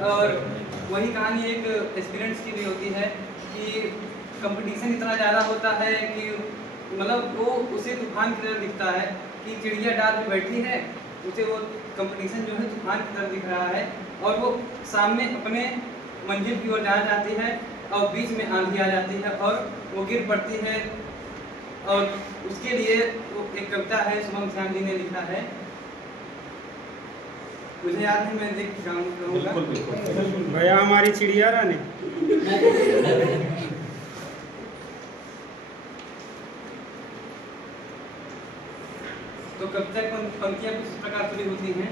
और वही कहानी एक एस्पिरेंट्स की भी होती है कि कंपटीशन इतना ज़्यादा होता है कि मतलब वो उसे तूफान की तरह दिखता है कि चिड़िया डाल पे बैठी है, उसे वो कंपटीशन जो है तूफान की तरह दिख रहा है और वो सामने अपने मंजिल की ओर जाना चाहती है और बीच में आंधी आ जाती है और वो गिर पड़ती है। और उसके लिए वो एक कविता है शुभम श्याम जी ने लिखा है, मुझे याद है, मैं देख कहूँगा। बिल्कुल भैया हमारी चिड़िया रानी। तो कविता की पंक्तियां कुछ इस प्रकार शुरू होती हैं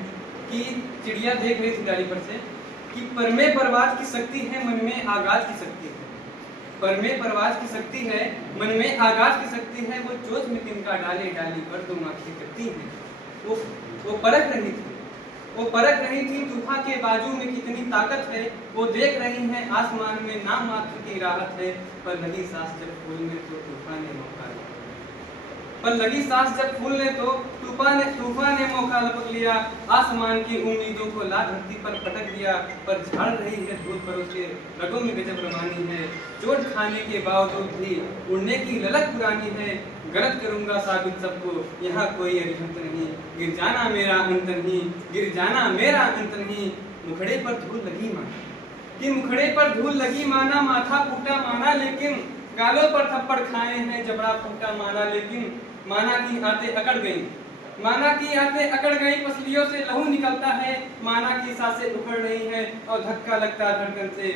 कि चिड़िया देख रही थी डाली पर से कि पर में परवाज की शक्ति है, मन में आगाज की शक्ति है। पर में परवाज की शक्ति है, मन में आगाज की शक्ति है। वो चोच में तिनका डाले डाली पर दो आँखें करती हैं। वो परख रही थी, वो परख रही थी तूफान के बाजू में कितनी ताकत है। वो देख रही है आसमान में नाम मात्र की राहत है। पर लगी सांस जब फूलने तो तूफान ने मौका लिया, पर लगी सांस जब फूलने तो तूफान ने मौका लपक लिया। आसमान की उम्मीदों को ला धरती पर पटक दिया। पर झाड़ रही है धूल पर उसके रगों में गजब रवानी है। चोट खाने के बावजूद भी उड़ने की ललक पुरानी है। गलत करूंगा साबित सबको, यहाँ कोई अरिहंत नहीं। गिर जाना मेरा अंत नहीं, गिर जाना मेरा अंत नहीं। मुखड़े पर धूल लगी माना कि मुखड़े पर धूल लगी माना, माथा फूटा माना लेकिन गालों पर थप्पड़ खाए हैं, जबड़ा फूटा माना लेकिन माना की आंतें अकड़ गई, माना की आंतें अकड़ गई। पसलियों से लहू निकलता है, माना की सांसें उखड़ रही हैं और धक्का लगता धड़कन से।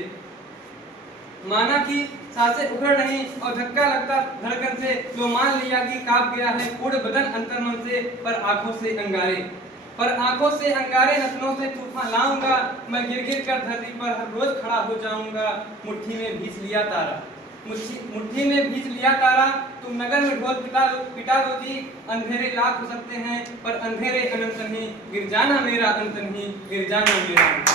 माना की सांसें उखड़ रही और धक्का लगता धड़कन से। तो मान लिया कि कांप गया है पूर्ण बदन अंतर्मन से। पर आंखों से अंगारे नथनों से तूफान लाऊंगा। मैं गिर गिर कर धरती पर हर रोज खड़ा हो जाऊंगा। मुट्ठी में भींच लिया तारा, मुट्ठी में भींच लिया तारा। तुम नगर में ढोल पिटा दो जी। अंधेरे लाख हो सकते हैं पर अंधेरे अनंत नहीं। गिर जाना मेरा अंत नहीं, गिर जाना मेरा अंत।